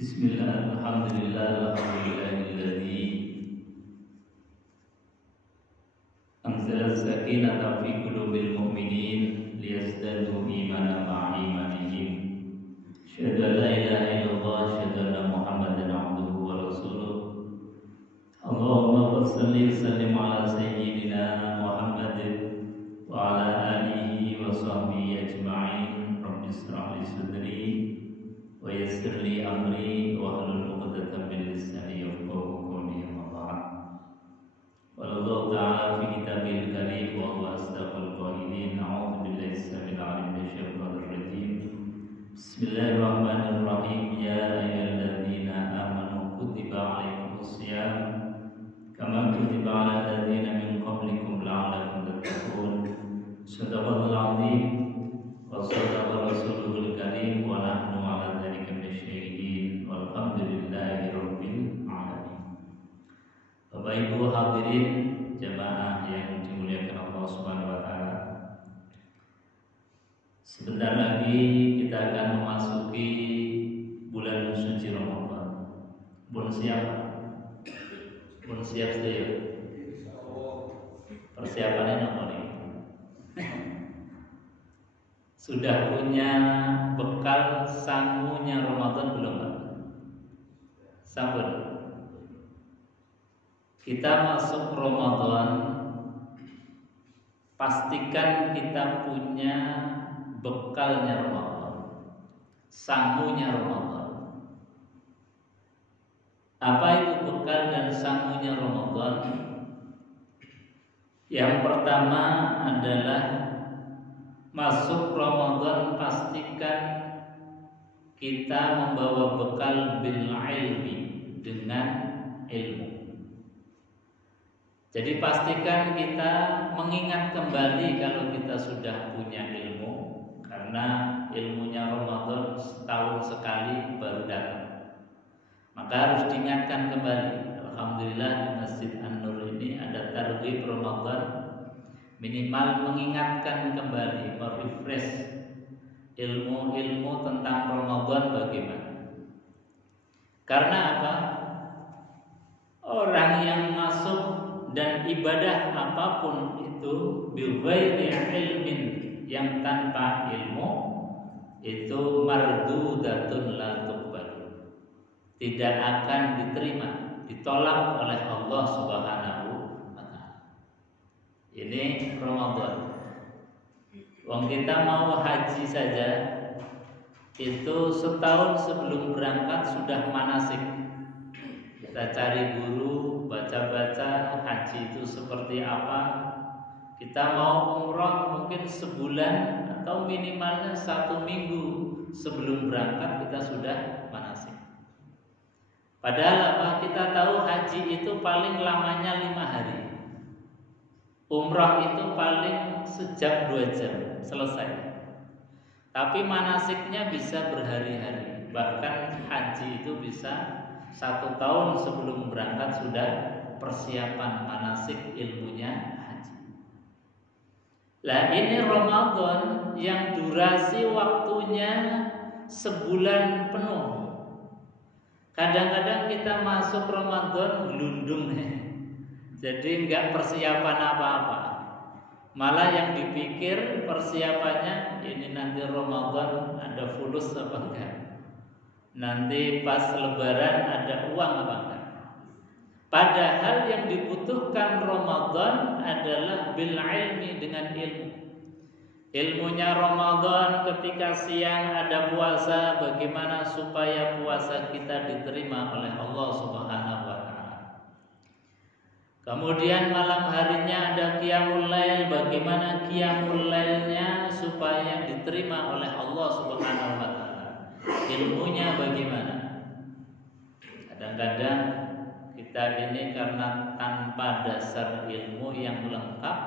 Bismillah, alhamdulillah, alhamdulillahilladzi anzala sakinata fi qulubil mu'minin liyazdadu imanan ma'a imanihim. Asyhadu an la ilaha illallah, asyhadu anna Muhammadan abduhu wa rasuluh. Allahumma shalli wa sallim ala sayyidina Muhammadin wa ala alihi wa sahbihi ajma'in. Rabbi shrah li sadri wa yassir li amri wa hlul 'uqdatam min lisani yafqahu qawli. Amma ba'd. Wallahu ta'ala fi kitabil karim wa huwa asdaqul qailin. A'udzu billahi samil 'alim minasyaitonir rajim. Bismillahirrahmanirrahim. Ya ayyuhalladzina amanu kutiba 'alaikumus shiyam kama kutiba 'alal ladzina min qablikum la'allakum tattaqun. Shadaqallahul 'azim wa shadaqa rasulul karim wa nahnu 'ala dzalika minasyahidin walhamdulillahi rabbil alamin. Bapak Ibu hadirin jamaah yang dimuliakan Allah Subhanahu wa taala. Sebentar lagi kita akan memasuki bulan suci Ramadan. Pun siap? Pun siap saya. Persiapannya apa nih? Sudah punya bekal sangunya Ramadan belum Pak? Sampun. Kita masuk Ramadan, pastikan kita punya bekalnya Ramadan, sangunya Ramadan. Apa itu bekal dan sangunya Ramadan? Yang pertama adalah masuk Ramadan pastikan kita membawa bekal bil ilmi, dengan ilmu. Jadi pastikan kita mengingat kembali kalau kita sudah punya ilmu, karena ilmunya Ramadan setahun sekali baru datang. Maka harus diingatkan kembali. Alhamdulillah di Masjid An-Nur ini ada targhib Ramadan, minimal mengingatkan kembali, merefresh ilmu-ilmu tentang Ramadan bagaimana. Karena apa? Orang yang masuk dan ibadah apapun itu bighairi ilmin, yang tanpa ilmu itu mardudatun la tuqbal, tidak akan diterima, ditolak oleh Allah Subhanahu wa taala. Ini Ramadan. Wong kita mau haji saja itu setahun sebelum berangkat sudah manasik. Kita cari guru, baca-baca haji itu seperti apa. Kita mau umroh mungkin sebulan atau minimalnya 1 minggu sebelum berangkat kita sudah manasik. Padahal apa? Kita tahu haji itu paling lamanya 5 hari. Umrah itu paling sejam 2 jam selesai. Tapi manasiknya bisa berhari-hari. Bahkan haji itu bisa 1 tahun sebelum berangkat sudah persiapan manasik ilmunya haji. Lah ini Ramadan yang durasi waktunya sebulan penuh. Kadang-kadang kita masuk Ramadan gelundung nih. Jadi enggak persiapan apa-apa. Malah yang dipikir persiapannya ini nanti Ramadan ada fulus apa enggak. Nanti pas lebaran ada uang apa enggak. Padahal yang dibutuhkan Ramadan adalah bil ilmi, dengan ilmu. Ilmunya Ramadan ketika siang ada puasa, bagaimana supaya puasa kita diterima oleh Allah Subhanahu wa taala. Kemudian malam harinya ada qiyamul lail, bagaimana qiyamul lailnya supaya diterima oleh Allah Subhanahu wa taala. Ilmunya bagaimana? Kadang-kadang kita ini karena tanpa dasar ilmu yang lengkap,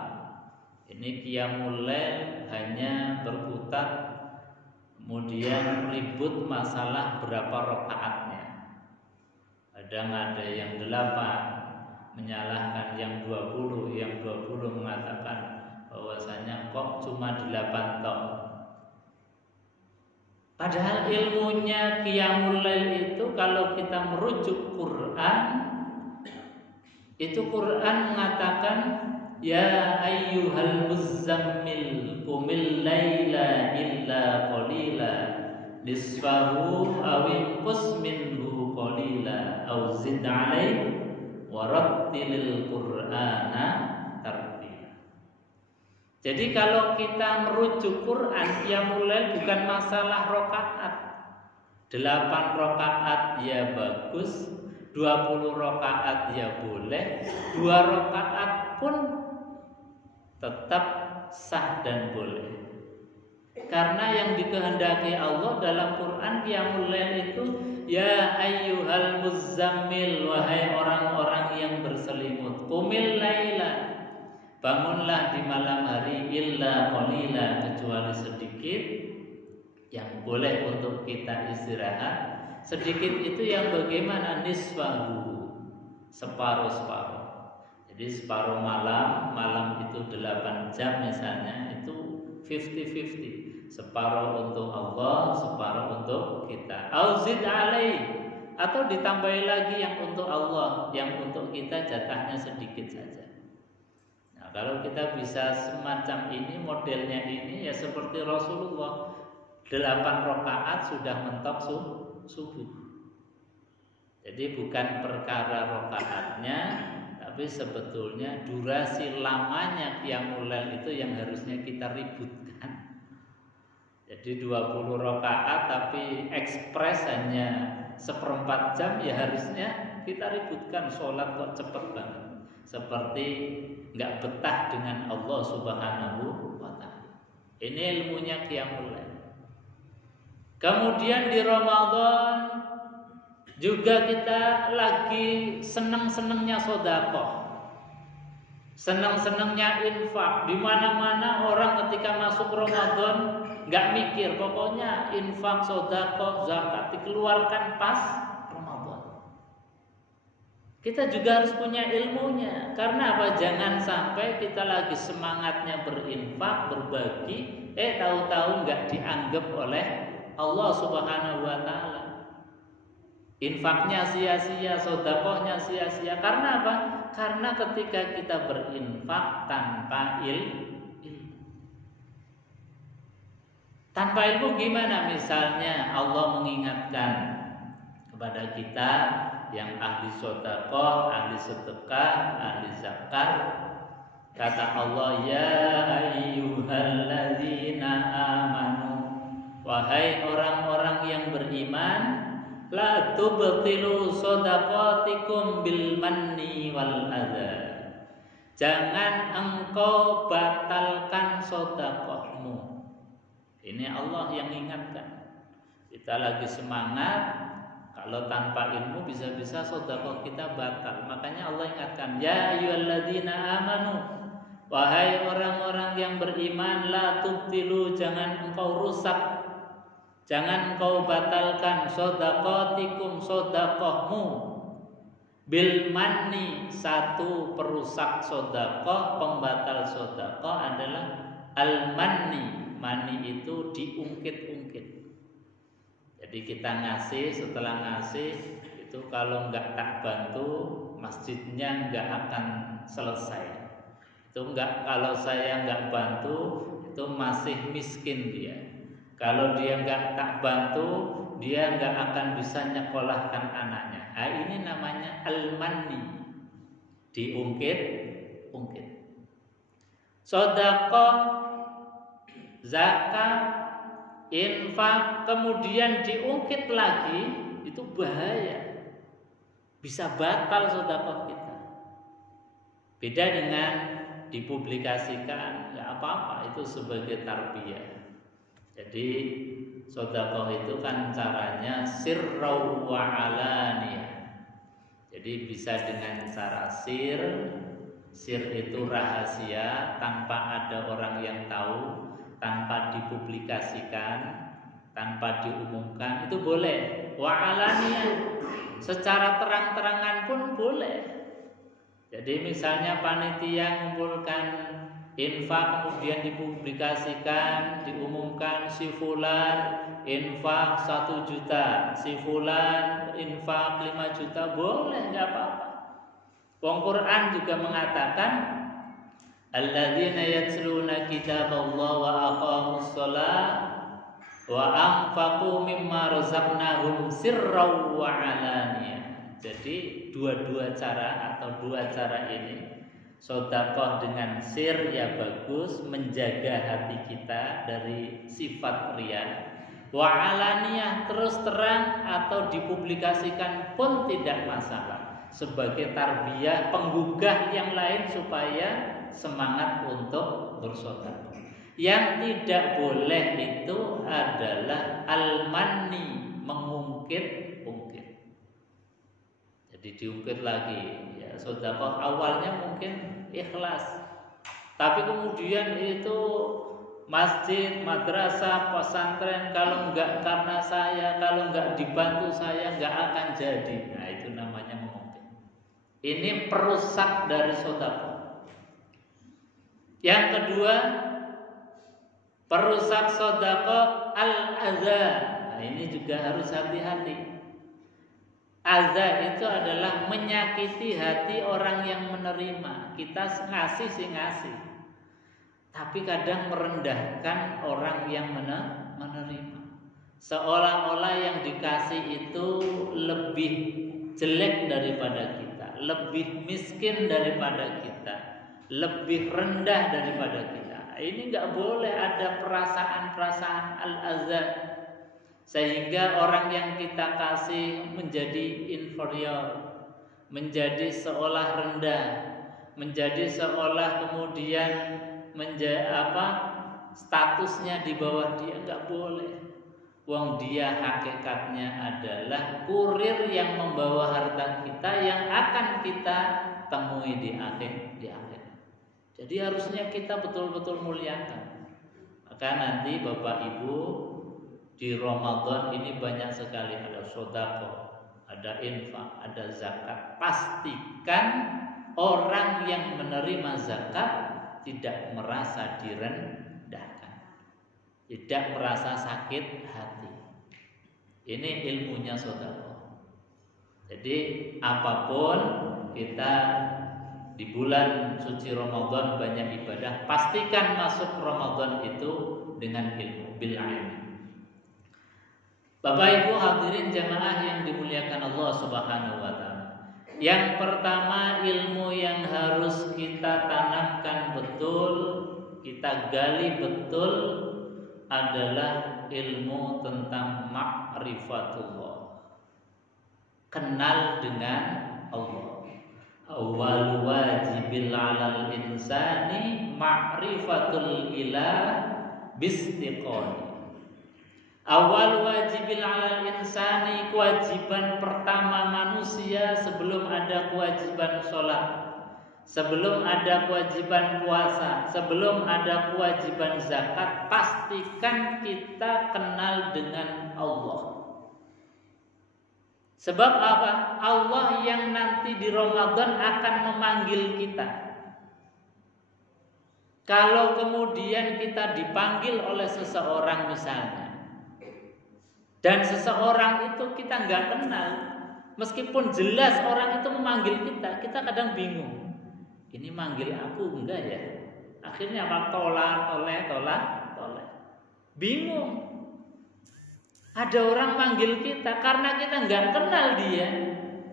ini qiyamul lail hanya berkutat, kemudian ribut masalah berapa rakaatnya. Kadang ada yang 8 menyalahkan yang 20, yang 20 mengatakan bahwasanya kok cuma 8 tok. Padahal ilmunya Qiyamul Lail itu kalau kita merujuk Quran, itu Quran mengatakan ya ayyuhal muzzammil qumil laila illa qalila nisfahu aw inqus minhu qalila aw zid 'alaihi warattilil Qur'ana tartila. Jadi kalau kita merujuk Quran, Qiyamul Lail bukan masalah rakaat. 8 rakaat ya bagus, 20 rakaat ya boleh, 2 rakaat pun tetap sah dan boleh. Karena yang dikehendaki Allah dalam Quran Qiyamul Lail itu ya ayyuhal muzzammil, wahai orang-orang yang berselimut, qumil laila, bangunlah di malam hari illa qalila, kecuali sedikit yang boleh untuk kita istirahat. Sedikit itu yang bagaimana? Nisfahu, separuh-separuh. Jadi separuh malam itu 8 jam misalnya, itu 50-50. Separuh untuk Allah, separuh untuk kita. Auzid alai, atau ditambahi lagi yang untuk Allah, yang untuk kita jatahnya sedikit saja. Nah, kalau kita bisa semacam ini, modelnya ini ya seperti Rasulullah 8 rakaat sudah mentok subuh. Jadi bukan perkara rakaatnya, tapi sebetulnya durasi lamanya Qiyamul Lail itu yang harusnya kita ributkan. Jadi 20 rakaat tapi ekspres hanya 1/4 jam, ya harusnya kita ributkan. Sholat kok cepet banget, seperti nggak betah dengan Allah Subhanahu wa ta'ala. Ini ilmunya Qiyamul Lail. Kemudian di Ramadan juga kita lagi seneng-senengnya sedekah, seneng-senengnya infak. Di mana-mana orang ketika masuk Ramadan nggak mikir, pokoknya infak, sedekah, zakat dikeluarkan pas Ramadan. Kita juga harus punya ilmunya. Karena apa? Jangan sampai kita lagi semangatnya berinfak, berbagi, tahu-tahu nggak dianggap oleh Allah Subhanahu wa ta'ala. Infaknya sia-sia, sedekahnya sia-sia. Karena apa? Karena ketika kita berinfak tanpa ilmu. Tanpa ilmu gimana? Misalnya Allah mengingatkan kepada kita yang ahli sedekah, ahli sedekah, ahli zakat. Kata Allah, ya ayyuhalladzina amanu, wahai orang-orang yang beriman, la tubtilu shadaqatikum bil manni wal adza. Jangan engkau batalkan sedekahmu. Ini Allah yang ingatkan. Kita lagi semangat, kalau tanpa ilmu bisa-bisa sedekah kita batal. Makanya Allah ingatkan, ya ayyuhalladzina amanu, wahai orang-orang yang beriman, la tubtilu, jangan engkau rusak, jangan engkau batalkan shadaqatikum, sedekahmu, bil manni. Satu perusak sedekah, pembatal sedekah adalah al manni. Mani itu diungkit-ungkit. Jadi kita ngasih, setelah ngasih itu kalau nggak tak bantu, masjidnya nggak akan selesai. Itu nggak, kalau saya nggak bantu itu masih miskin dia. Kalau dia nggak tak bantu, dia nggak akan bisa nyekolahkan anaknya. Nah, ini namanya al-manni, diungkit-ungkit. Sedekah, zakat, infak, kemudian diungkit lagi, itu bahaya. Bisa batal sedekah kita. Beda dengan dipublikasikan, ya apa-apa, itu sebagai tarbiyah. Jadi sedekah itu kan caranya sirra wa alaniyah. Jadi bisa dengan cara sir itu rahasia, tanpa ada orang yang tahu, tanpa dipublikasikan, tanpa diumumkan, itu boleh. Wa alaniyah, secara terang-terangan pun boleh. Jadi misalnya panitia mengumpulkan infak kemudian dipublikasikan, diumumkan si fulan infak 1 juta, si fulan infak 5 juta, boleh, nggak apa-apa. Wong Quran juga mengatakan alladzina yatluna kitaballah wa aqamus shalah wa anfaqu mimma razaqnahum sirran wa alaniyah. Jadi dua cara atau dua cara ini, sedekah dengan sir ya bagus, menjaga hati kita dari sifat riya. Wa alaniyah, terus terang atau dipublikasikan pun tidak masalah, sebagai tarbiyah penggugah yang lain supaya semangat untuk bersedekah. Yang tidak boleh itu adalah al-manni, mengungkit-ungkit. Jadi diungkit lagi, ya sedekah awalnya mungkin ikhlas, tapi kemudian itu masjid, madrasah, pesantren kalau enggak karena saya, kalau enggak dibantu saya enggak akan jadi. Nah, itu namanya mengungkit. Ini perusak dari sedekah. Yang kedua, perusak sedekah al-adza. Nah, ini juga harus hati-hati. Adza itu adalah menyakiti hati orang yang menerima. Kita ngasih sih ngasih, tapi kadang merendahkan orang yang menerima. Seolah-olah yang dikasih itu lebih jelek daripada kita, lebih miskin daripada kita, lebih rendah daripada kita. Ini nggak boleh ada perasaan-perasaan al-azab, sehingga orang yang kita kasih menjadi inferior, menjadi seolah rendah, menjadi seolah kemudian statusnya di bawah dia. Nggak boleh. Wong dia hakikatnya adalah kurir yang membawa harta kita yang akan kita temui di akhir. Jadi harusnya kita betul-betul muliakan. Maka nanti Bapak Ibu di Ramadan ini banyak sekali ada sedekah, ada infak, ada zakat. Pastikan orang yang menerima zakat tidak merasa direndahkan, tidak merasa sakit hati. Ini ilmunya sedekah. Jadi apapun kita di bulan suci Ramadan banyak ibadah, pastikan masuk Ramadan itu dengan ilmu, bil ilmi. Bapak Ibu hadirin jamaah yang dimuliakan Allah Subhanahu wa taala. Yang pertama, ilmu yang harus kita tanamkan betul, kita gali betul adalah ilmu tentang ma'rifatullah. Kenal dengan Allah. Awal wajibil 'alal insani ma'rifatul ilah bistiqoni. Awal wajibil 'alal insani, kewajiban pertama manusia sebelum ada kewajiban sholat, sebelum ada kewajiban puasa, sebelum ada kewajiban zakat, pastikan kita kenal dengan Allah. Sebab apa? Allah yang nanti di Ramadan akan memanggil kita. Kalau kemudian kita dipanggil oleh seseorang misalnya, dan seseorang itu kita nggak kenal, meskipun jelas orang itu memanggil kita, kita kadang bingung. Ini manggil aku enggak ya? Akhirnya apa? Tolak. Bingung. Ada orang manggil kita karena kita nggak kenal dia,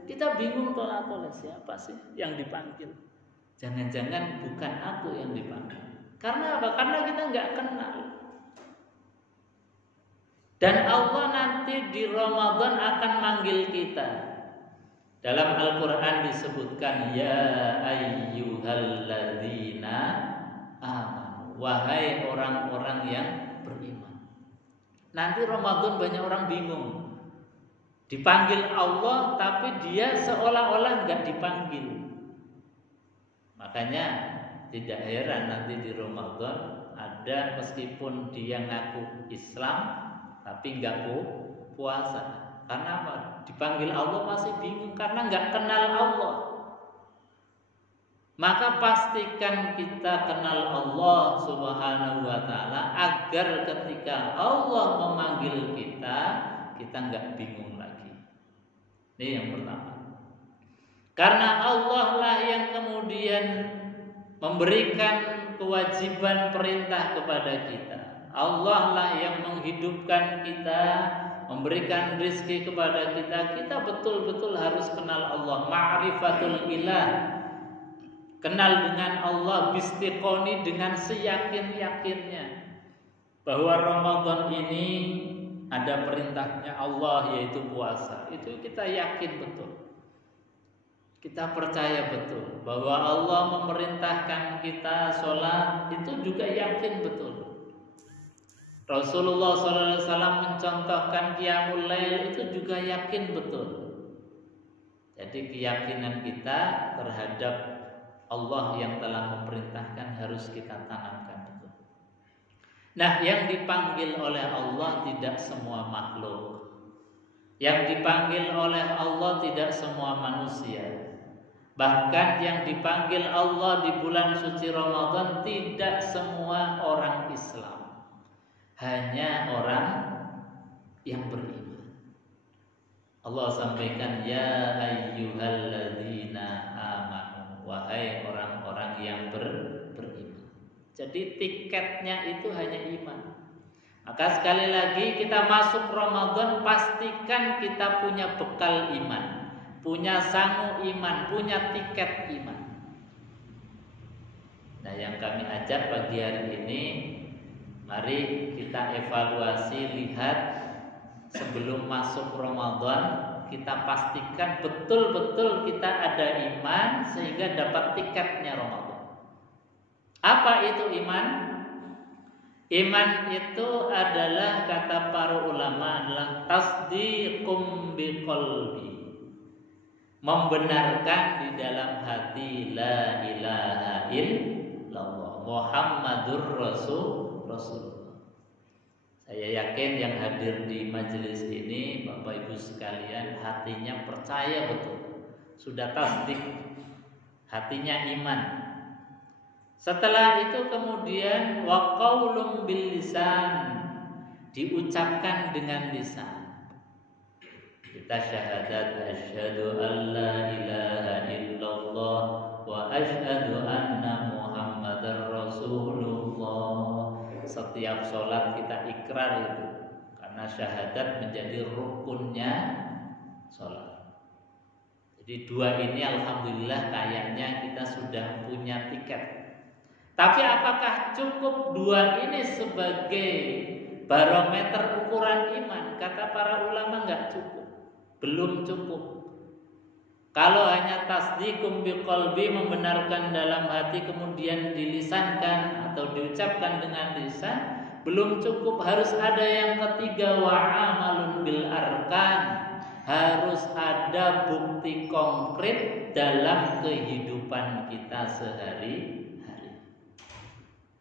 kita bingung tolak. Siapa sih yang dipanggil? Jangan-jangan bukan aku yang dipanggil. Karena apa? Karena kita nggak kenal. Dan Allah nanti di Ramadan akan manggil kita. Dalam Al-Quran disebutkan, ya ayyuhalladzina amanu, wahai orang-orang yang beriman. Nanti Ramadan banyak orang bingung, dipanggil Allah tapi dia seolah-olah nggak dipanggil. Makanya tidak heran nanti di Ramadan ada meskipun dia ngaku Islam tapi nggak puasa. Karena apa? Dipanggil Allah masih bingung karena nggak kenal Allah. Maka pastikan kita kenal Allah Subhanahu wa taala agar ketika Allah memanggil kita, kita nggak bingung lagi. Ini yang pertama. Karena Allah lah yang kemudian memberikan kewajiban perintah kepada kita. Allah lah yang menghidupkan kita, memberikan rezeki kepada kita. Kita betul-betul harus kenal Allah, ma'rifatul ilah. Kenal dengan Allah bistiqoni, dengan seyakin-yakinnya bahwa Ramadan ini ada perintahnya Allah, yaitu puasa. Itu kita yakin betul. Kita percaya betul bahwa Allah memerintahkan kita sholat, itu juga yakin betul. Rasulullah SAW mencontohkan qiyamul lail, itu juga yakin betul. Jadi keyakinan kita terhadap Allah yang telah memerintahkan harus kita tanamkan betul. Nah, yang dipanggil oleh Allah tidak semua makhluk. Yang dipanggil oleh Allah tidak semua manusia. Bahkan yang dipanggil Allah di bulan suci Ramadan tidak semua orang Islam. Hanya orang yang beriman. Allah sampaikan, ya ayyuhalladzina amanu, wahai orang-orang yang beriman. Jadi tiketnya itu hanya iman. Maka sekali lagi kita masuk Ramadan, pastikan kita punya bekal iman, punya sangu iman, punya tiket iman. Nah, yang kami ajak pagi hari ini, mari kita evaluasi, lihat sebelum masuk Ramadan, kita pastikan betul-betul kita ada iman sehingga dapat tiketnya Ramadan. Apa itu iman? Iman itu adalah, kata para ulama, adalah tasdiqum biqalbi, membenarkan di dalam hati la ilaha illallah Muhammadur Rasulullah. Saya yakin yang hadir di majelis ini, Bapak Ibu sekalian, hatinya percaya betul, sudah tasdik, hatinya iman. Setelah itu kemudian wa qaulun bil lisan, diucapkan dengan lisan. Kita syahadat asyhadu an la ilaha illallah wa asyhadu anna Muhammadar Rasulullah. Setiap sholat kita ikrar itu, karena syahadat menjadi rukunnya sholat. Jadi dua ini alhamdulillah kayaknya kita sudah punya tiket. Tapi apakah cukup dua ini sebagai barometer ukuran iman? Kata para ulama enggak cukup, belum cukup. Kalau hanya tasdiqum biqalbi, membenarkan dalam hati kemudian dilisankan atau diucapkan dengan lisan, belum cukup. Harus ada yang ketiga, wa amalun bil arkan, harus ada bukti konkret dalam kehidupan kita sehari-hari.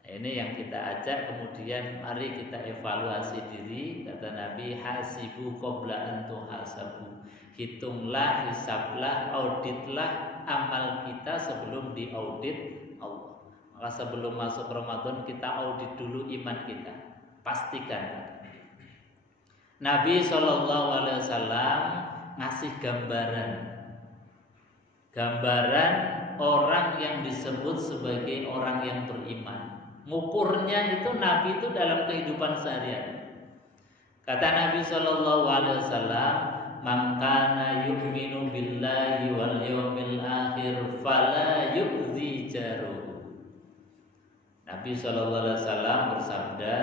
Ini yang kita ajak, kemudian mari kita evaluasi diri. Kata Nabi, hasibu qabla an tuhasabu, hitunglah, hisablah, auditlah amal kita sebelum diaudit Allah. Maka sebelum masuk Ramadan kita audit dulu iman kita, pastikan. Nabi SAW ngasih gambaran orang yang disebut sebagai orang yang beriman. Ngukurnya itu Nabi itu dalam kehidupan sehari-hari. Kata Nabi SAW, man kana yu'minu billahi wal yawmil akhir fala yu'zi jaruhu. Nabi SAW bersabda,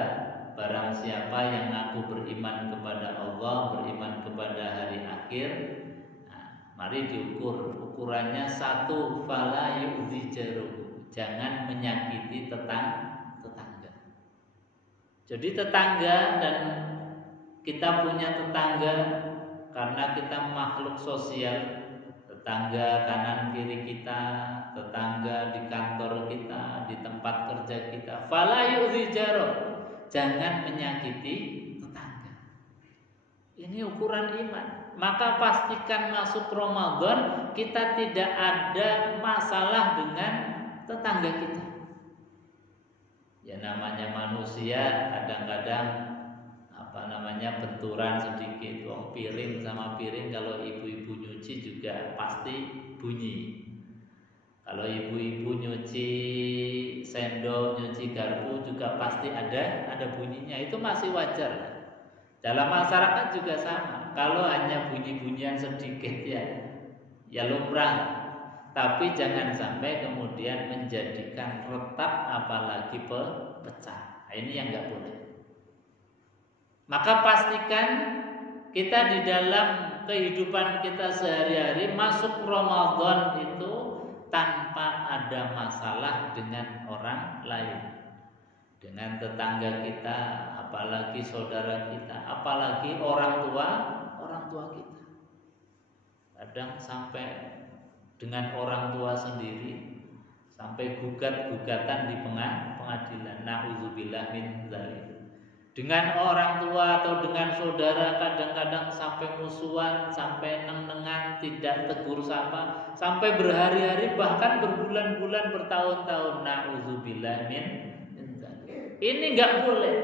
barang siapa yang ngaku beriman kepada Allah, beriman kepada hari akhir, mari diukur. Ukurannya satu, fala yu'zi jaruhu, jangan menyakiti tetangga. Jadi tetangga, dan kita punya tetangga karena kita makhluk sosial. Tetangga kanan kiri kita, tetangga di kantor kita, di tempat kerja kita. Fala yu'zi jaro, jangan menyakiti tetangga. Ini ukuran iman. Maka pastikan masuk Ramadan kita tidak ada masalah dengan tetangga kita. Ya namanya manusia kadang-kadang benturan sedikit. Wong piring sama piring kalau ibu-ibu nyuci juga pasti bunyi. Kalau ibu-ibu nyuci sendok, nyuci garpu juga pasti ada bunyinya. Itu masih wajar. Dalam masyarakat juga sama. Kalau hanya bunyi-bunyian sedikit ya lumrah. Tapi jangan sampai kemudian menjadikan retak apalagi pecah. Nah, ini yang nggak boleh. Maka pastikan kita di dalam kehidupan kita sehari-hari masuk Ramadan itu tanpa ada masalah dengan orang lain, dengan tetangga kita, apalagi saudara kita, apalagi orang tua kita. Kadang sampai dengan orang tua sendiri, sampai gugatan di pengadilan. Nauzubillah min dzalik. Dengan orang tua atau dengan saudara kadang-kadang sampai musuhan, sampai neng-nengan, tidak tegur sapa, sampai berhari-hari bahkan berbulan-bulan, bertahun-tahun. Nauzubillah min dzalik. Ini enggak boleh.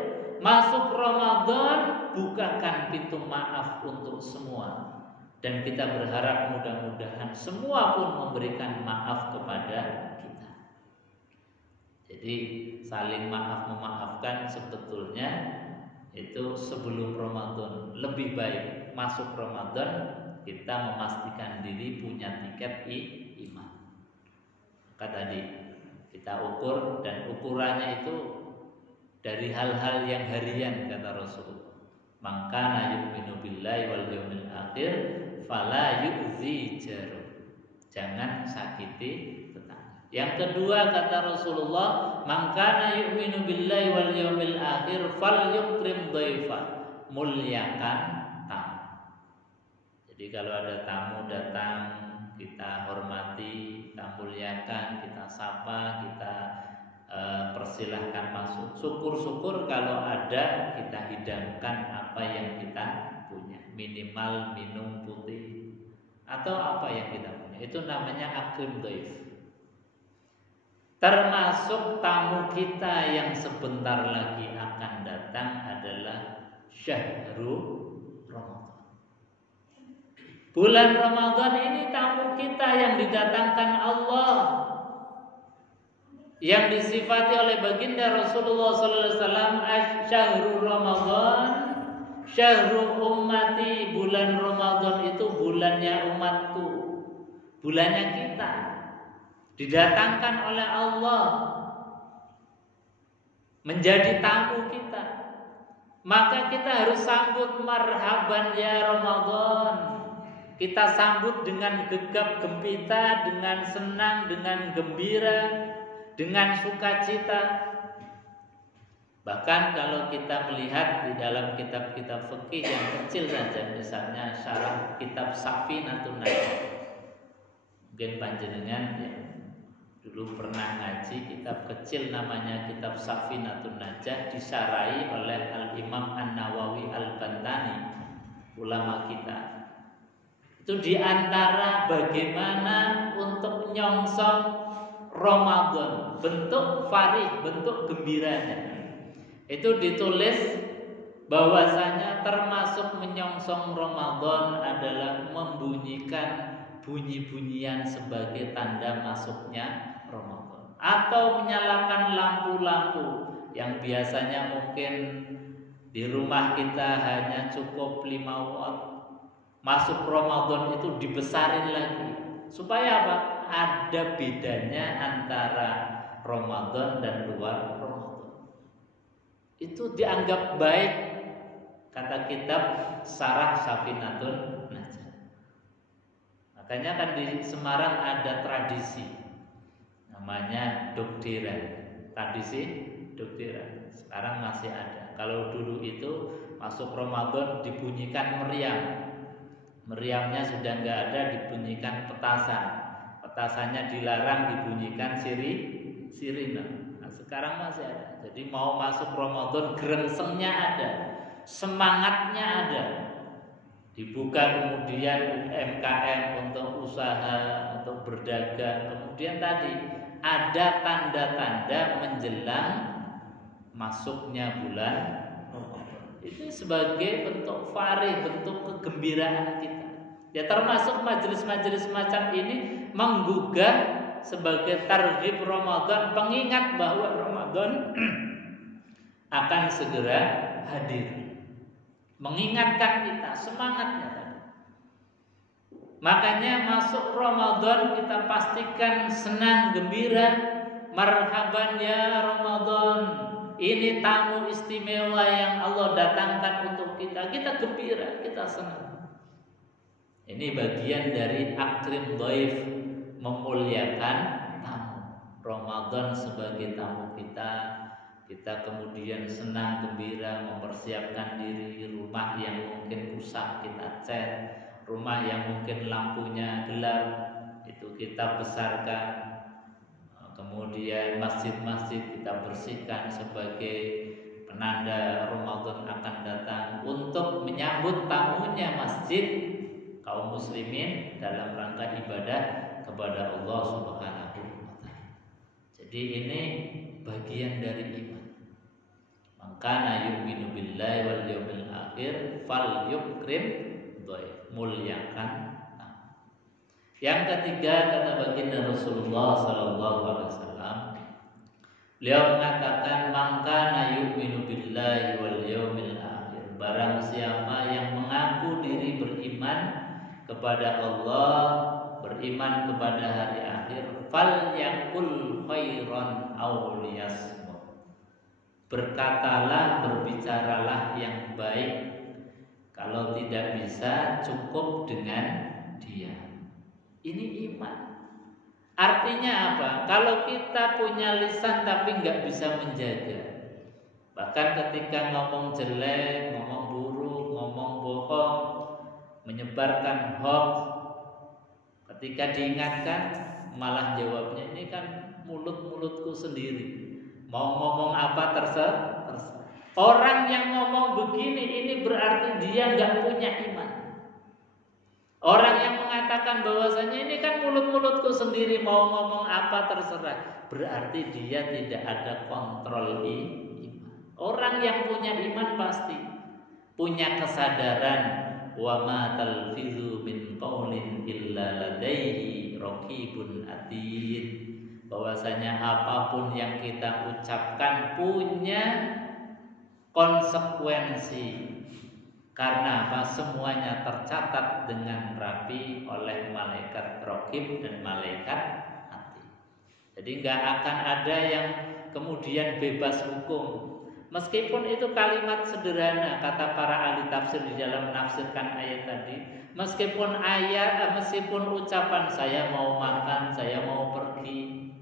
Masuk Ramadan, bukakan pintu maaf untuk semua. Dan kita berharap mudah-mudahan semua pun memberikan maaf kepada kita. Jadi saling maaf memaafkan sebetulnya itu sebelum Ramadan. Lebih baik masuk Ramadan kita memastikan diri punya tiket iman. Maka tadi kita ukur, dan ukurannya itu dari hal-hal yang harian, kata Rasul. Man kana yu'minu billahi wal yawmil akhir fala yu'zi jaruh. Jangan sakiti. Yang kedua kata Rasulullah, man kana yu'minu billahi wal yawmil akhir falyukrim dhaifa. Muliakan tamu. Jadi kalau ada tamu datang, kita hormati, kita muliakan, kita sapa, kita persilahkan masuk. Syukur-syukur kalau ada kita hidangkan apa yang kita punya, minimal minum putih atau apa yang kita punya. Itu namanya akrim dhaif. Termasuk tamu kita yang sebentar lagi akan datang adalah syahrul Ramadan. Bulan Ramadan ini tamu kita yang didatangkan Allah, yang disifati oleh baginda Rasulullah SAW, syahrul Ramadan, syahrul ummati. Bulan Ramadan itu bulannya umatku, bulannya kita. Didatangkan oleh Allah menjadi tamu kita. Maka kita harus sambut marhaban ya Ramadan. Kita sambut dengan gegap gempita, dengan senang, dengan gembira, dengan sukacita. Bahkan kalau kita melihat di dalam kitab-kitab fikih yang kecil saja, misalnya syarah kitab Safinatun Najah. Mungkin panjenengan dulu pernah ngaji kitab kecil namanya kitab Safinatun Najah, disarai oleh Al-Imam An-Nawawi Al-Bantani, ulama kita. Itu diantara bagaimana untuk nyongsong Ramadan, bentuk farih, bentuk gembiranya. Itu ditulis bahwasanya termasuk menyongsong Ramadan adalah membunyikan bunyi-bunyian sebagai tanda masuknya Ramadan, atau menyalakan lampu-lampu yang biasanya mungkin di rumah kita hanya cukup 5 watt. Masuk Ramadan itu dibesarin lagi. Supaya apa? Ada bedanya antara Ramadan dan luar Ramadan. Itu dianggap baik, kata kitab Syarah Safinatun Najah. Makanya kan di Semarang ada tradisi namanya dokderan. Tradisi dokderan sekarang masih ada. Kalau dulu itu masuk Ramadan dibunyikan meriam. Meriamnya sudah nggak ada, dibunyikan petasan. Petasannya dilarang, dibunyikan sirine. Nah, sekarang masih ada. Jadi mau masuk Ramadan gerengsengnya ada, semangatnya ada. Dibuka kemudian UMKM untuk usaha, untuk berdagang. Kemudian tadi ada tanda-tanda menjelang masuknya bulan Ramadan. Itu sebagai bentuk farih, bentuk kegembiraan kita. Ya termasuk majelis-majelis semacam ini menggugah sebagai targhib Ramadan, pengingat bahwa Ramadan akan segera hadir. Mengingatkan kita semangatnya tadi. Makanya masuk Ramadan kita pastikan senang, gembira, marhaban ya Ramadan. Ini tamu istimewa yang Allah datangkan untuk kita. Kita gembira, kita senang. Ini bagian dari akrim dhaif, memuliakan tamu. Ramadan sebagai tamu kita. Kita kemudian senang, gembira, mempersiapkan diri. Rumah yang mungkin rusak kita cat, rumah yang mungkin lampunya gelap itu kita besarkan. Kemudian masjid-masjid kita bersihkan sebagai penanda Ramadan akan datang untuk menyambut tamunya masjid kaum muslimin dalam rangka ibadah kepada Allah Subhanahu wa taala. Jadi ini bagian dari iman. Maka yu'minu billahi wal yawmil akhir fal yukrim dhaif, muliakan. Yang ketiga kata baginda Rasulullah sallallahu alaihi wasallam, beliau mengatakan maka yu'minu billahi wal yawmil akhir, barang siapa yang mengaku diri beriman kepada Allah, beriman kepada hari akhir, fal yakul khairan aw liyasmut, berkatalah, berbicaralah yang baik. Kalau tidak bisa, cukup dengan diam. Ini iman. Artinya apa? Kalau kita punya lisan tapi nggak bisa menjaga, bahkan ketika ngomong jelek, ngomong buruk, ngomong bohong, menyebarkan hoax, ketika diingatkan malah jawabnya ini kan mulut-mulutku sendiri, mau ngomong apa terserah. Orang yang ngomong begini ini berarti dia nggak punya iman. Orang yang mengatakan bahwasanya ini kan mulut-mulutku sendiri, mau ngomong apa terserah, berarti dia tidak ada kontrol iman. Orang yang punya iman pasti punya kesadaran, wa ma talfizu min qaulin illa ladaihi raqibun atid, bahwasanya apapun yang kita ucapkan punya konsekuensi. Karena apa? Semuanya tercatat dengan rapi oleh malaikat raqib dan malaikat atid. Jadi nggak akan ada yang kemudian bebas hukum. Meskipun itu kalimat sederhana, kata para ahli tafsir di dalam menafsirkan ayat tadi, meskipun ucapan saya mau makan, saya mau pergi,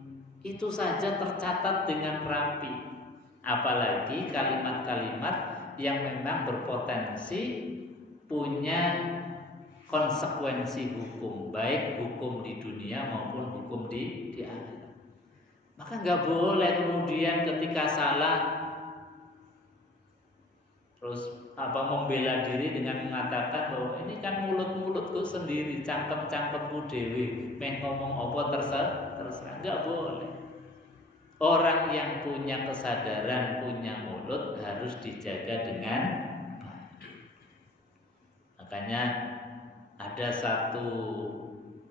itu saja tercatat dengan rapi. Apalagi kalimat-kalimat yang memang berpotensi punya konsekuensi hukum, baik hukum di dunia maupun hukum di akhirat. Maka nggak boleh kemudian ketika salah terus membela diri dengan mengatakan bahwa ini kan mulut-mulutku sendiri, cangkem-cangkemku dewi, ngomong apa terserah. Nggak boleh. Orang yang punya kesadaran, punya mulut harus dijaga dengan baik. Makanya ada satu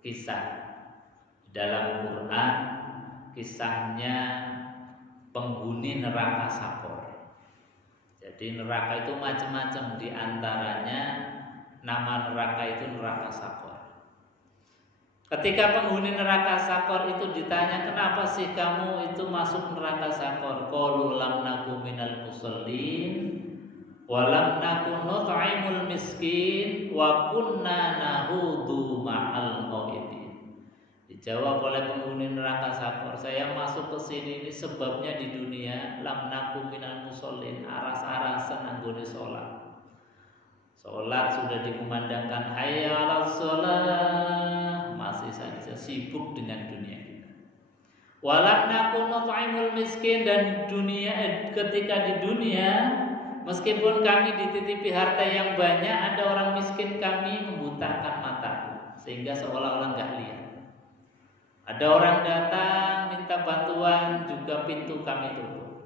kisah dalam Quran, kisahnya penghuni neraka Sakor. Jadi neraka itu macam-macam, di antaranya nama neraka itu neraka Sakor. Ketika penghuni neraka Sakor itu ditanya, kenapa sih kamu itu masuk neraka Sakor? Qalu lam naku minal musallin wa lam naku nut'imul miskin wa kunna nahudu ma'al qaidin. Dijawab oleh penghuni neraka Sakor, saya masuk ke sini ini sebabnya di dunia lam naku minal musallin, aras-arasan anggone salat. Salat sudah dikumandangkan hayya 'alas shalah, masih saja sibuk dengan dunia kita. Walam nakun nut'imul miskin, dan ketika di dunia meskipun kami dititipi harta yang banyak, ada orang miskin kami membutakan mata sehingga seolah-olah enggak lihat. Ada orang datang minta bantuan, juga pintu kami tutup.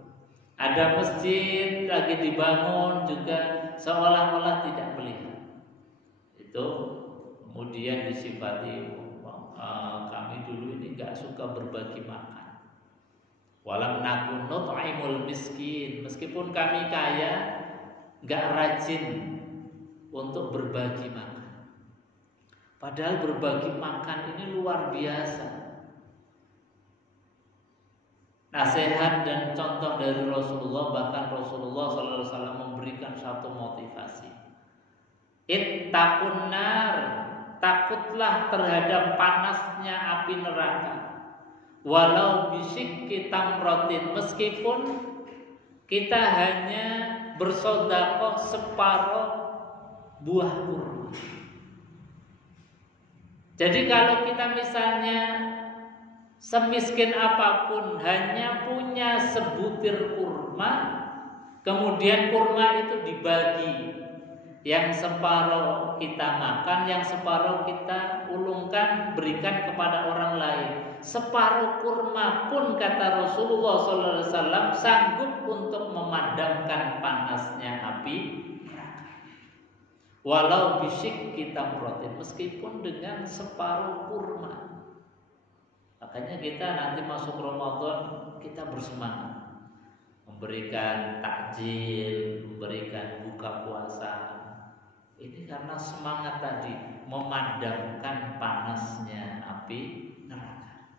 Ada masjid lagi dibangun, juga seolah-olah tidak melihat. Itu kemudian disifati, kami dulu ini nggak suka berbagi makan. Walam nakun nut'imul miskin, meskipun kami kaya, nggak rajin untuk berbagi makan. Padahal berbagi makan ini luar biasa. Nasihat dan contoh dari Rasulullah, bahkan Rasulullah SAW memberikan satu motivasi. Ittaqun nar, takutlah terhadap panasnya api neraka. Walau bisyikki tamratin, meskipun kita hanya bersedekah separuh buah kurma. Jadi kalau kita misalnya semiskin apapun hanya punya sebutir kurma, kemudian kurma itu dibagi, yang separuh kita makan, yang separuh kita ulungkan berikan kepada orang lain. Separuh kurma pun kata Rasulullah SAW sanggup untuk memadamkan panasnya api neraka. Walau bisyik kita protein, meskipun dengan separuh kurma. Makanya kita nanti masuk Ramadan kita bersemangat memberikan takjil, memberikan buka puasa. Ini karena semangat tadi memadamkan panasnya api neraka.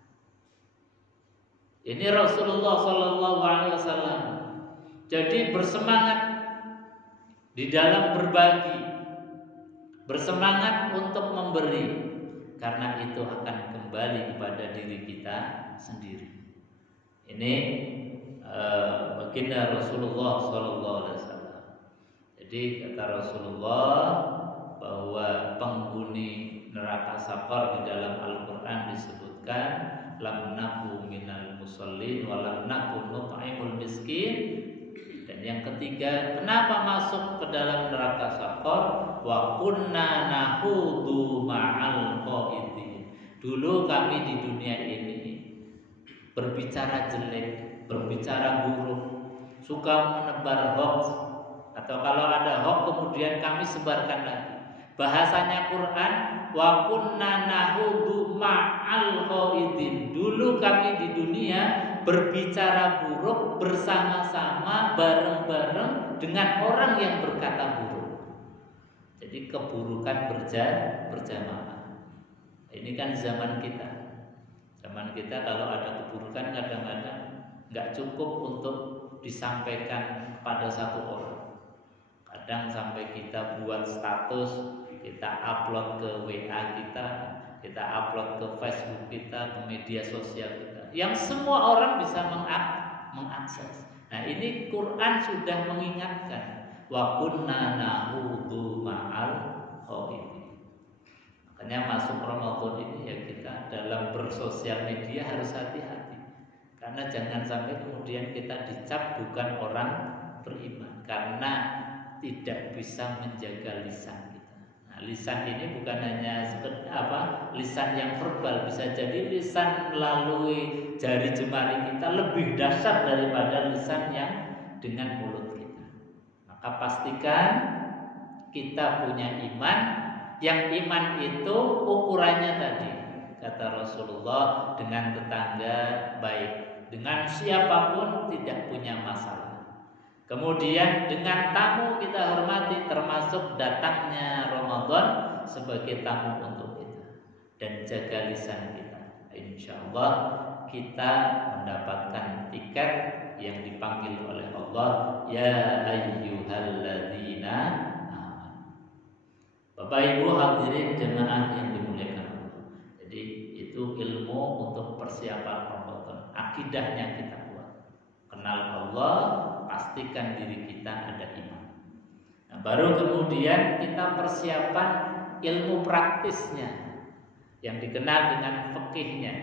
Ini Rasulullah SAW. Jadi bersemangat di dalam berbagi, bersemangat untuk memberi, karena itu akan kembali kepada diri kita sendiri. Ini baginda Rasulullah SAW. Jadi kata Rasulullah bahwa penghuni neraka Saqar di dalam Al-Quran disebutkan lam naku minal musallin wa lam naku nut'imul miskin. Dan yang ketiga, kenapa masuk ke dalam neraka Saqar? Wa kunna nahudu ma'al qaidin. Dulu kami di dunia ini berbicara jelek, berbicara buruk, suka menebar hoax, atau kalau ada hoax kemudian kami sebarkan lagi. Bahasanya Quran, wa kunna nahudu ma'al qaidin. Dulu kami di dunia berbicara buruk bersama-sama, bareng-bareng dengan orang yang berkata buruk. Jadi keburukan berjamaah. Ini kan zaman kita. Zaman kita kalau ada keburukan kadang-kadang nggak cukup untuk disampaikan kepada satu orang. Kadang sampai kita buat status, kita upload ke WA kita upload ke Facebook kita, ke media sosial kita, yang semua orang bisa mengakses. Nah, ini Quran sudah mengingatkan, wa kunna nahudu ma'al qaidin. Makanya masuk Ramadan ini ya kita dalam bersosial media harus hati-hati, karena jangan sampai kemudian kita dicap bukan orang beriman karena tidak bisa menjaga lisan kita. Nah, lisan ini bukan hanya lisan yang verbal, bisa jadi lisan melalui jari jemari kita lebih dahsyat daripada lisan yang dengan mulut kita. Maka pastikan kita punya iman, yang iman itu ukurannya tadi kata Rasulullah, dengan tetangga baik, dengan siapapun tidak punya masalah. Kemudian dengan tamu kita hormati, termasuk datangnya Ramadan sebagai tamu untuk kita, dan jaga lisan kita. Insyaallah kita mendapatkan tiket yang dipanggil oleh Allah, ya ayyuhalladzina amanu. Bapak Ibu hadirin jemaah yang dimuliakan Allah. Jadi itu ilmu untuk persiapan Ramadan. Akidahnya kita kuat, kenal Allah, pastikan diri kita ada iman. Nah, baru kemudian kita persiapan ilmu praktisnya yang dikenal dengan fikihnya.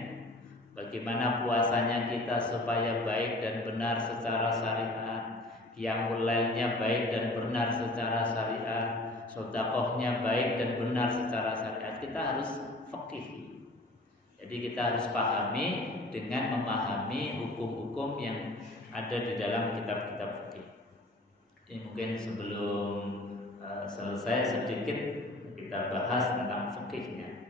Bagaimana puasanya kita supaya baik dan benar secara syariat, qiyamul lailnya baik dan benar secara syariat, sedekahnya baik dan benar secara syariat. Kita harus fikih. Jadi Jadi kita harus pahami dengan memahami hukum-hukum yang ada di dalam kitab-kitab fikih. Ini mungkin sebelum selesai sedikit kita bahas tentang fikihnya.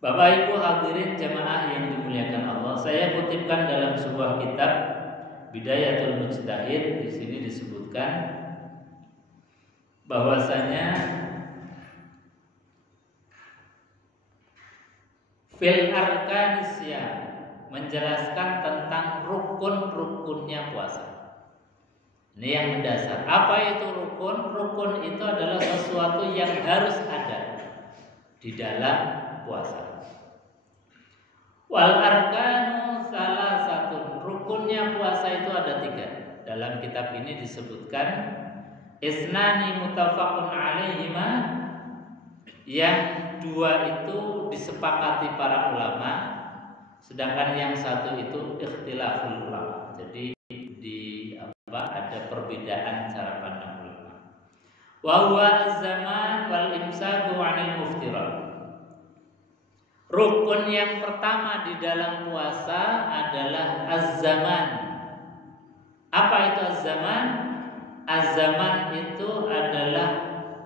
Bapak Ibu hadirin jamaah yang dimuliakan Allah, saya kutipkan dalam sebuah kitab Bidayatul Mujtahid. Di sini disebutkan bahwasanya fil arkanisya menjelaskan tentang rukun-rukunnya puasa. Ini yang mendasar. Apa itu rukun? Rukun itu adalah sesuatu yang harus ada di dalam puasa. Wal arkanu salah satu. Rukunnya puasa itu ada 3. Dalam kitab ini disebutkan isnani muttafaqun alaihima, yang 2 itu disepakati para ulama, sedangkan yang 1 itu ikhtilaful ulama. Jadi ada perbedaan cara pandang ulama. Wa huwa az-zaman wal imsaku 'anil muftirat. Rukun yang pertama di dalam puasa adalah az-zaman. Apa itu az-zaman? Az-zaman itu adalah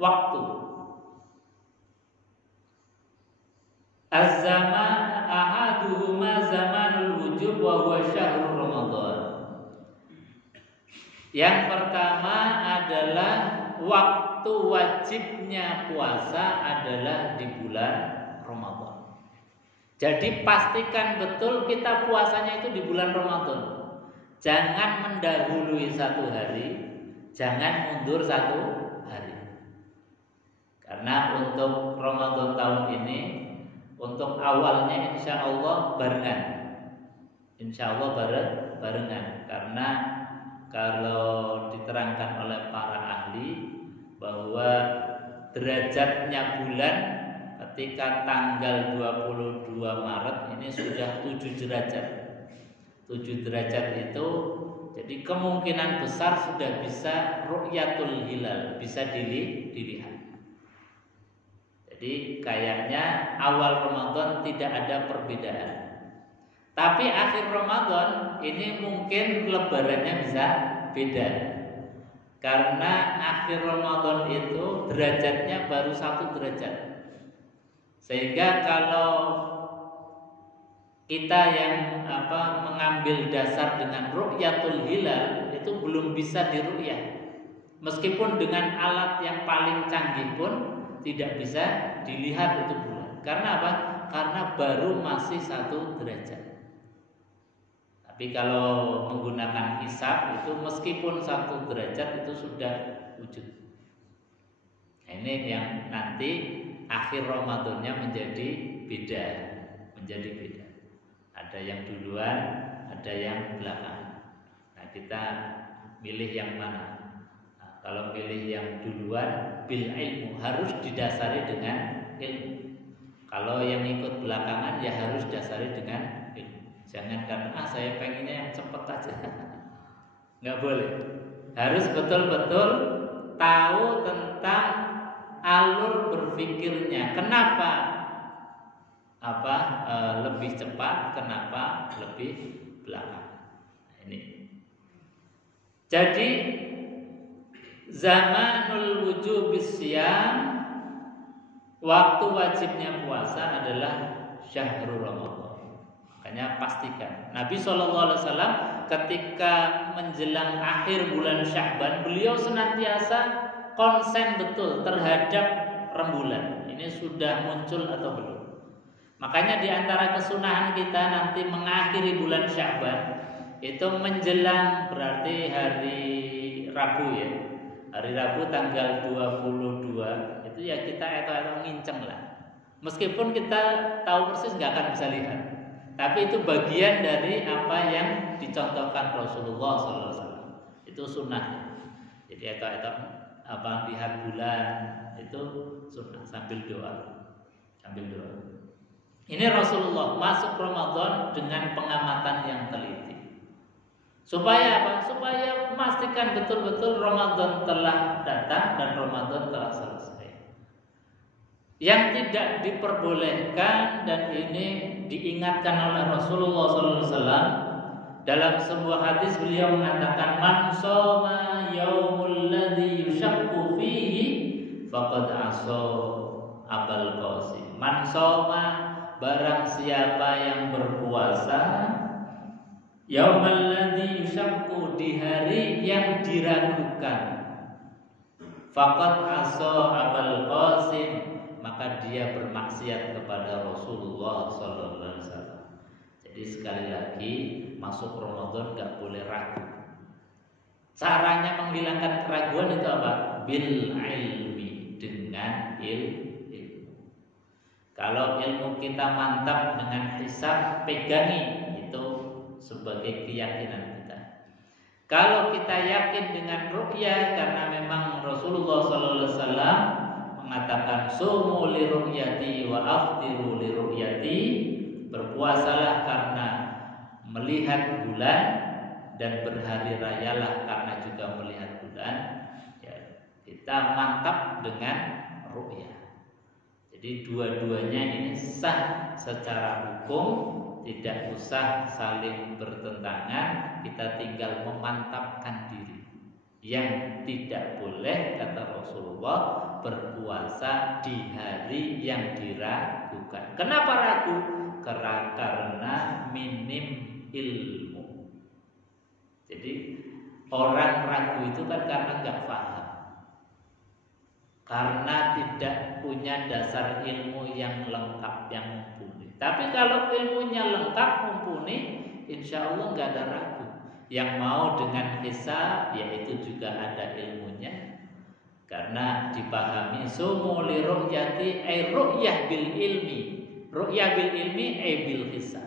waktu. Az-zaman ahaduhuma zamanul wujub wa huwa syahrul Ramadan. Yang pertama adalah waktu wajibnya puasa adalah di bulan Ramadan. Jadi pastikan betul kita puasanya itu di bulan Ramadan. Jangan mendahului 1 hari, jangan mundur 1 hari. Karena untuk Ramadan tahun ini, untuk awalnya insya Allah barengan. Insya Allah barengan. Karena kalau diterangkan oleh para ahli bahwa derajatnya bulan ketika tanggal 22 Maret ini sudah 7 derajat. 7 derajat itu jadi kemungkinan besar sudah bisa ru'yatul hilal, bisa dilihat. Jadi kayaknya awal Ramadan tidak ada perbedaan. Tapi akhir Ramadan ini mungkin lebarannya bisa beda. Karena akhir Ramadan itu derajatnya baru 1 derajat. Sehingga kalau kita yang mengambil dasar dengan ru'yatul hilal itu belum bisa diru'yah. Meskipun dengan alat yang paling canggih pun tidak bisa dilihat itu bulan. Karena apa? Karena baru masih 1 derajat. Tapi kalau menggunakan hisab itu meskipun 1 derajat itu sudah wujud. Nah, ini yang nanti akhir Ramadannya menjadi beda. Ada yang duluan, ada yang belakangan. Nah, kita milih yang mana? Nah, kalau pilih yang duluan, bil ilmu, harus didasari dengan ilmu. Kalau yang ikut belakangan ya harus dasari dengan ilmu. Jangan karena saya pengennya yang cepat aja. Nggak boleh. Harus betul-betul tahu tentang alur berpikirnya. Kenapa lebih cepat, kenapa lebih belakang. Nah, ini. Jadi zamanul wujubis siyam, waktu wajibnya puasa adalah syahrul Ramadan. Makanya pastikan. Nabi SAW ketika menjelang akhir bulan Sya'ban, beliau senantiasa konsen betul terhadap rembulan. Ini sudah muncul atau belum. Makanya di antara kesunahan kita nanti mengakhiri bulan Sya'ban itu menjelang berarti hari Rabu ya. Hari Rabu tanggal 22 itu ya kita eto-eto nginceng lah. Meskipun kita tahu persis nggak akan bisa lihat. Tapi itu bagian dari apa yang dicontohkan Rasulullah SAW. Itu sunnah. Jadi eto-eto lihat bulan itu sunnah sambil doa. Ini Rasulullah masuk Ramadan dengan pengamatan yang teliti. Supaya apa? Supaya memastikan betul-betul Ramadan telah datang dan Ramadan telah selesai. Yang tidak diperbolehkan, dan ini diingatkan oleh Rasulullah SAW dalam sebuah hadis, beliau mengatakan, man shoma yaumul ladzi yushaqqu fihi faqad asa Abul Qasim. Man shoma, barang siapa yang berpuasa, yaumul ladzi yushaqqu, di hari yang diragukan, faqad asa Abul Qasim, maka dia bermaksiat kepada Rasulullah sallallahu alaihi wasallam. Jadi sekali lagi, masuk Ramadan gak boleh ragu. Caranya menghilangkan keraguan itu apa? Bil ilmi, dengan ilmu. Kalau ilmu kita mantap dengan hisab, pegangi itu sebagai keyakinan kita. Kalau kita yakin dengan ru'yah, karena memang Rasulullah SAW mengatakan sumu li ru'yati wa aftiru li ru'yati, berpuasalah karena melihat bulan dan berhari rayalah karena juga melihat bulan. Ya, kita mantap dengan ru'yah. Jadi dua-duanya ini sah secara hukum, tidak usah saling bertentangan, kita tinggal memantapkan diri. Yang tidak boleh, kata Rasulullah, berpuasa di hari yang diragukan. Kenapa ragu? Karena minim ilmu. Jadi orang ragu itu kan karena nggak paham, karena tidak punya dasar ilmu yang lengkap, yang mumpuni. Tapi kalau ilmunya lengkap, mumpuni, insya Allah nggak ada ragu. Yang mau dengan hisab, yaitu juga ada ilmunya, karena dipahami sumu li ru'yati ay ru'yah bil ilmi, ru'yah bil ilmi ay bil hisab.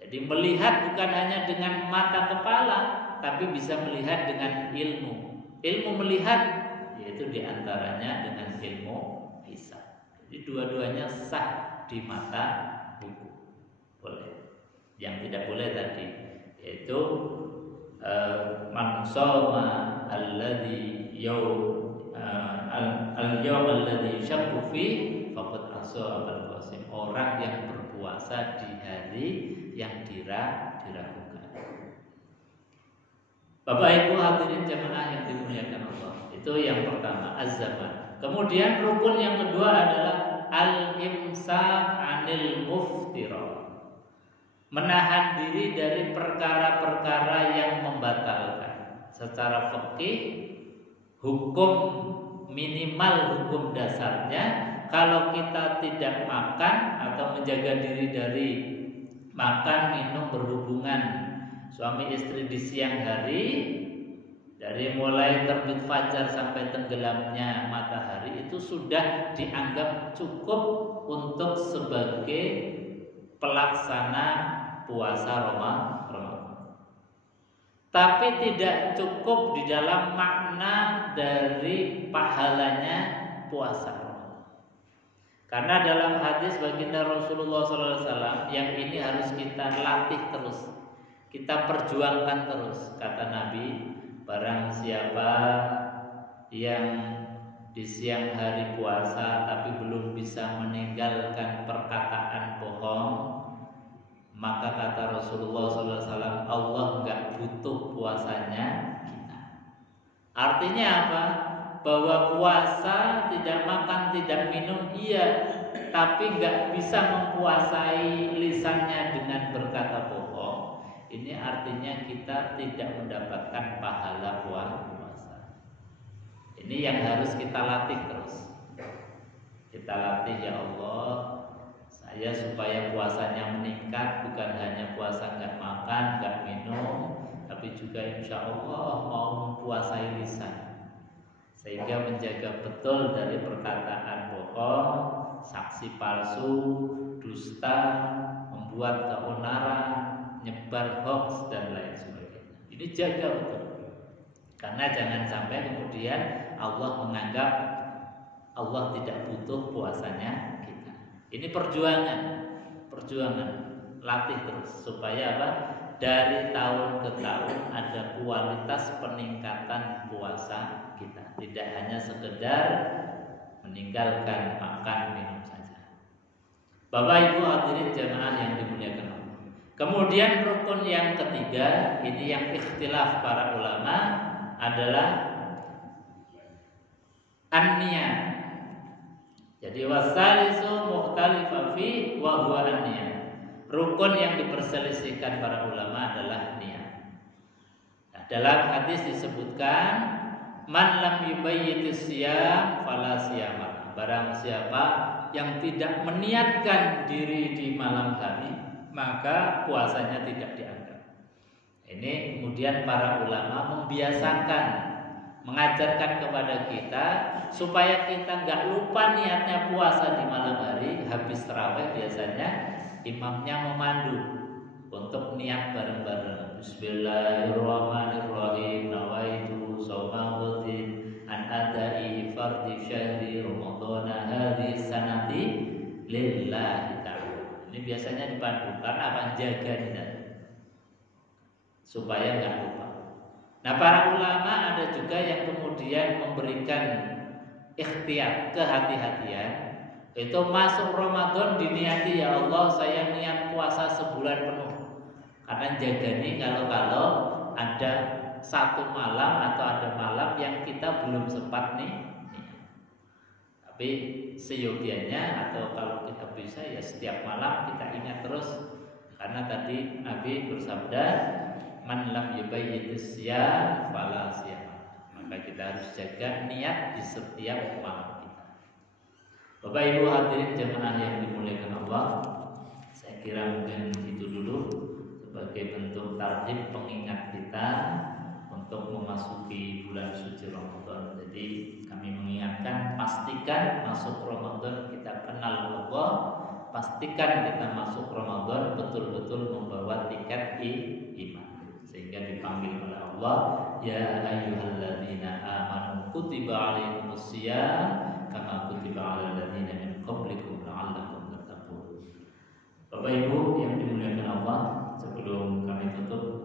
Jadi melihat bukan hanya dengan mata kepala, tapi bisa melihat dengan ilmu. Ilmu melihat, yaitu diantaranya dengan ilmu hisab. Jadi dua-duanya sah di mata hukum. Boleh. Yang tidak boleh tadi, yaitu man shoma alladzi al-yawm alladzi yashaqu fi faqad asa Abul Qasim. Orang yang berpuasa di hari yang diragukan. Bapak Ibu hadirin jamaah yang dimuliakan Allah, itu yang pertama, az-zaman. Kemudian rukun yang kedua adalah al-imsak 'anil muftirah, menahan diri dari perkara-perkara yang membatalkan. Secara fikih, hukum minimal, hukum dasarnya, kalau kita tidak makan atau menjaga diri dari makan, minum, berhubungan suami istri di siang hari, dari mulai terbit fajar sampai tenggelamnya matahari, itu sudah dianggap cukup untuk sebagai pelaksana puasa Ramadan. Tapi tidak cukup di dalam makna dari pahalanya puasa Ramadan. Karena dalam hadis baginda Rasulullah SAW, yang ini harus kita latih terus, kita perjuangkan terus. Kata Nabi, barang siapa yang di siang hari puasa tapi belum bisa meninggalkan perkataan bohong, maka kata Rasulullah SAW, Allah nggak butuh puasanya kita. Artinya apa? Bahwa puasa tidak makan, tidak minum, iya, tapi nggak bisa mempuasai lisannya dengan berkata bohong. Ini artinya kita tidak mendapatkan pahala puasa. Ini yang harus kita latih terus. Kita latih, ya Allah, saya supaya puasanya meningkat, bukan hanya puasa nggak makan, nggak minum, tapi juga insya Allah mau mempuasai lisan, sehingga menjaga betul dari perkataan bohong, saksi palsu, dusta, membuat keonaran, nyebar hoax dan lain sebagainya. Ini jaga betul, karena jangan sampai kemudian Allah menganggap Allah tidak butuh puasanya kita. Ini perjuangan, latih terus supaya apa? Dari tahun ke tahun ada kualitas peningkatan puasa kita. Tidak hanya sekedar meninggalkan makan minum. Bapak Ibu hadirin jamaah yang dimuliakan Allah. Kemudian rukun yang ketiga, ini yang ikhtilaf para ulama, adalah an-niyah. Jadi wasalisu mukhtalifa fi wa huwa an-niyah. Rukun yang diperselisihkan para ulama adalah niat. Nah, dalam hadis disebutkan man lam yubayyitis siyam fala siyama. Barang siapa yang tidak meniatkan diri di malam hari, maka puasanya tidak dianggap. Ini kemudian para ulama membiasakan, mengajarkan kepada kita supaya kita nggak lupa niatnya puasa di malam hari. Habis tarawih biasanya imamnya memandu untuk niat bareng-bareng. Bismillahirrahmanirrahim. Nawaitu shauma ghadin an adai fardhi syahri ramadhana hadhihi sanati lillahi ta'ala. Ini biasanya dipandu karena akan jaga niat supaya nggak lupa. Nah, para ulama ada juga yang kemudian memberikan ikhtiar, kehati-hatian. Itu masuk Ramadan diniati, ya Allah saya niat puasa sebulan penuh. Karena jaga nih kalau ada satu malam atau ada malam yang kita belum sempat nih. Tapi seyogianya atau kalau kita bisa ya setiap malam kita ingat terus. Karena tadi Nabi bersabda, man lam yubayyitis siyam fala siyam. Maka kita harus jaga niat di setiap malam kita. Bapak Ibu hadirin jemaah yang dimuliakan Allah, saya kira mungkin itu dulu sebagai bentuk tarhib, pengingat kita untuk memasuki bulan suci Ramadan. Jadi kami mengingatkan, pastikan masuk Ramadan kita kenal Allah, pastikan kita masuk Ramadan betul-betul membawa tiket iman, sehingga dipanggil oleh Allah, ya ayyuhalladzina amanu kutiba alaikumus syiyam kama kutiba alal ladzina min qablikum la'allakum tattaqun. Bapak Ibu yang dimuliakan Allah, sebelum kami tutup